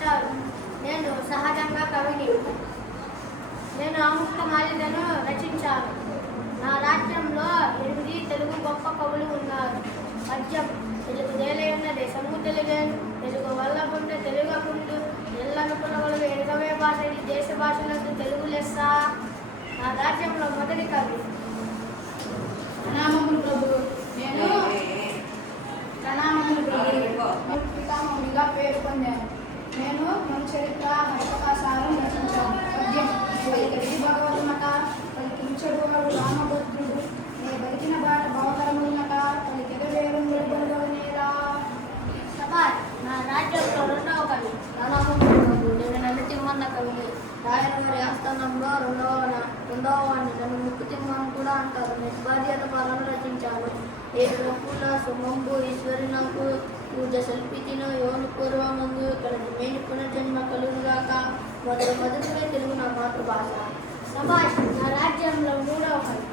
అంటారు. నేను సహజంగా కవిని. నేను ఆముక్త మాలికను రచించాను. నా రాజ్యంలో 8 తెలుగు గొప్ప కవులు ఉన్నారు. పద్యం: తెలుగు దేలయున్న దేశము తెలుగేను, తెలుగు వల్లకుంటే తెలుగకుండు, ఎల్లను పులవలు ఎనగవే భాషడి దేశ భాషలందు తెలుగు లెస్స. నా రాజ్యంలో మొదటి కవి. ప్రణామములు ప్రభు. నేను పితామహుడిగా పేరు పొందాను. నేను మన చరిత్ర హరికథాసారం రచించాను. పద్యం: పలికి భగవతునట, పలికించడు వాడు రామభద్రుడు, నే బలికిన బాట భవకరమునట, పలికెద వేరు నిలబడనేరా. నా రాజ్యంలో రెండవ కవి. నేను నల్లతిమ్మన్న కవిని. రాయలవారి ఆస్థానంలో రెండవ వాడిని. నన్ను ముక్కు తిమ్మని కూడా అంటారు. నిర్బాధ్యత పాలన రచించాను. ఏడు రకుల సుమంబు ఈశ్వరి నాకు పూజ శిల్పితిను యోను పూర్వమందు కలది మేలు పునర్జన్మ కలుగుగాక. మొదటివే తెలుగు నా మాతృభాష. నా రాజ్యంలో మూడవ కవి.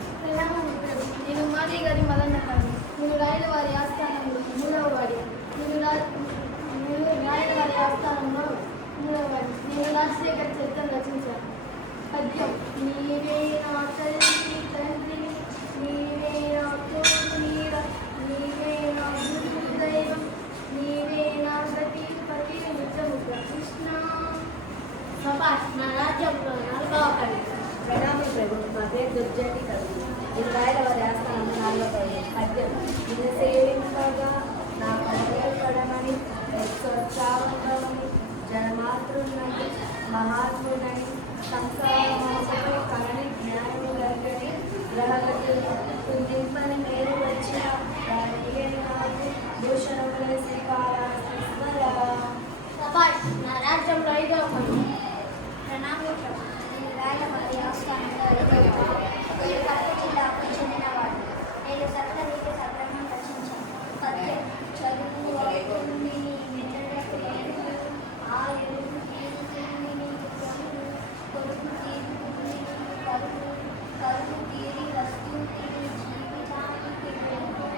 నేను మాది గారి మదన్న కవి. నేను రాయలవారి ఆస్థానంలో మూడవ వాడి. నేను రాయలవారి ఆస్థానంలో మూడవ వాడి. నేను రాజశేఖర్ చరిత్ర రచించాను. పద్యం: నీవే నా తల్లి తండ్రి, నీవే నా తోడు నీడ, నీవే నా గురు దైవం, నీవే నా గతి పతి నిత్యము కృష్ణ. నా రాజ్యంలో నాలుగవ కవి. ప్రణామం ప్రభు. మా పేరు దుర్జటి కవి. ఇది రాయలవారి ఆస్థానంలో 4వ కవి. పద్యం: నిన్ను సేవింపగా నా కన్యలు పడమని, స్వచ్ఛావంతమని, జనమాతృనని, మహాత్ముడని, సంసారమోసపై కరణి జ్ఞానము గర్గని, గ్రహగతులు కుందింపని మేలు వచ్చిన నాకు భూషణములే శ్రీకాళహస్తిస్మర. నా రాజ్యంలో ఐదవ కవి. నేను రాయలవారి ఆస్థానంలో నేను కడప జిల్లాకు చెందినవాడు. నేను సకల నీతి సక్రమం రచించాను. పద్యం: చదువు అవుతుంది నీ మెదడుకు ఎరుగు, ఆ ఎరుగు తీరుతుంది నీకు కొడుకు, కొడుకు తీరుతుంది నీకు కరువు, కరువు తీరి వస్తుంది నీ జీవితానికి వెలుగు,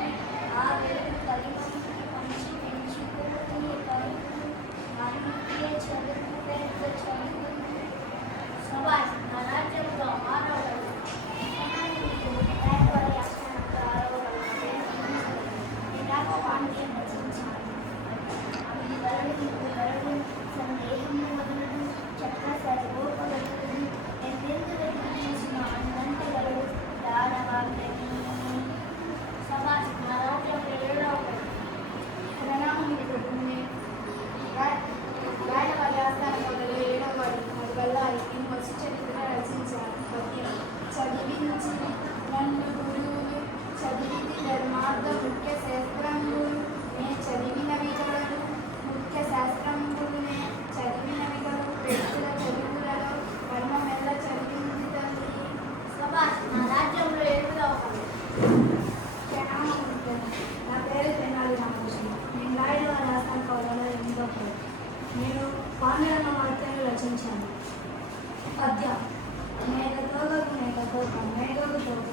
ఆ వెలుగు 10 మందికి పంచి పెంచుకుని నీ కరువు, అందుకే చదువు పెద్ద చదువు. నా రాజ్యంలో ఆరవ కవి. రాయలవారి ఆస్థానంలో 7వ వాడి. మరుగల్లారి. నేను వచ్చి చరిత్ర రచించాను. పద్యం: చదివించి నన్ను గురువులు, చదివిది ధర్మార్థ ముఖ్య శాస్త్రములు, నే చదివినవి గలరు ముఖ్య శాస్త్రములునే, చదివినవి గలరు పెట్టుల చదువులలో, ధర్మమెల్ల చదివింది తల్లి. నా రాజ్యంలో 8వ కవి. నా పేరు తెనాలి రామకృష్ణ. నేను రాయలవారి ఆస్థానంలో 8వ కవి. నేను పాండురంగ రచించాను. పద్యం: మేఘతోగకు మేఘతోక, మేఘకు తోక